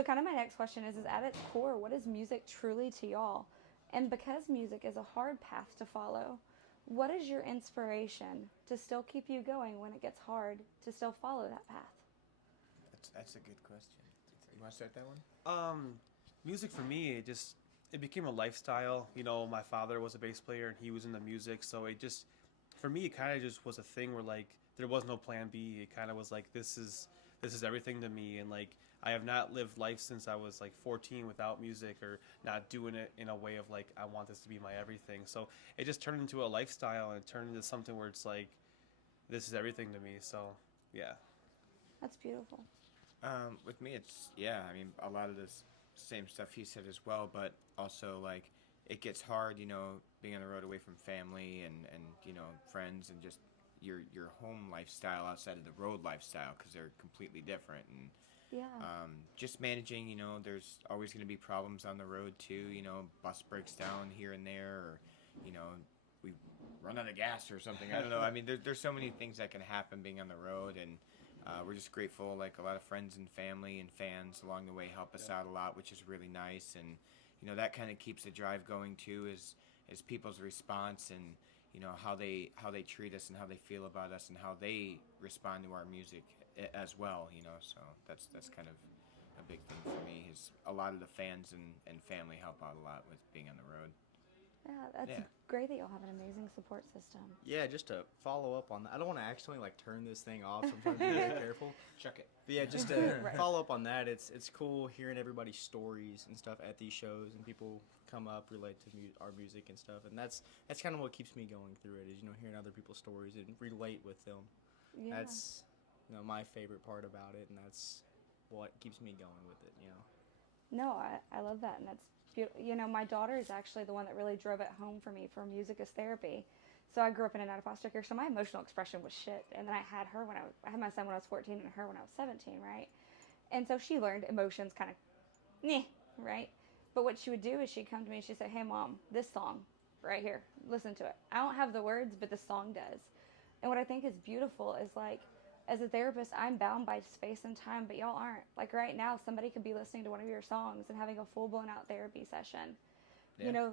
So kind of my next question is at its core, what is music truly to y'all? And because music is a hard path to follow, what is your inspiration to still keep you going when it gets hard to still follow that path? That's a good question. You want to start that one? Music for me, it became a lifestyle. You know, my father was a bass player and he was into music, so it just for me it kind of just was a thing where like there was no plan B. It kind of was like this is everything to me, and like I have not lived life since I was like 14 without music or not doing it in a way of like I want this to be my everything. So it just turned into a lifestyle and it turned into something where it's like this is everything to me. So yeah. That's beautiful. With me, it's yeah. I mean, a lot of this same stuff he said as well, but also like it gets hard, being on the road away from family and friends and just your home lifestyle outside of the road lifestyle because they're completely different and Yeah. just managing. There's always going to be problems on the road too. Bus breaks down here and there, or you know, we run out of gas or something. I don't know. I mean, there's so many things that can happen being on the road, and we're just grateful. Like a lot of friends and family and fans along the way help us out a lot, which is really nice. And that kind of keeps the drive going too. Is people's response and how they treat us and how they feel about us and how they respond to our music as well. So that's kind of a big thing for me. Is a lot of the fans and family help out a lot with being on the road. Yeah, that's Yeah. great that y'all have an amazing support system. Yeah, just to follow up on that, I don't want to accidentally like turn this thing off, so I'm trying to be very careful. Chuck it. But yeah, just to Right. follow up on that, it's cool hearing everybody's stories and stuff at these shows, and people come up relate to our music and stuff, and that's kind of what keeps me going through it is hearing other people's stories and relate with them. Yeah. That's my favorite part about it, and that's what keeps me going with it. No, I love that, and that's beautiful. My daughter is actually the one that really drove it home for me for music as therapy. So I grew up in and out of foster care, so my emotional expression was shit. And then I had her I had my son when I was 14 and her when I was 17, right? And so she learned emotions kind of, meh, right? But what she would do is she'd come to me and she'd say, "Hey, mom, this song right here, listen to it. I don't have the words, but the song does." And what I think is beautiful is like, as a therapist, I'm bound by space and time, but y'all aren't. Like right now, somebody could be listening to one of your songs and having a full blown out therapy session. Yeah.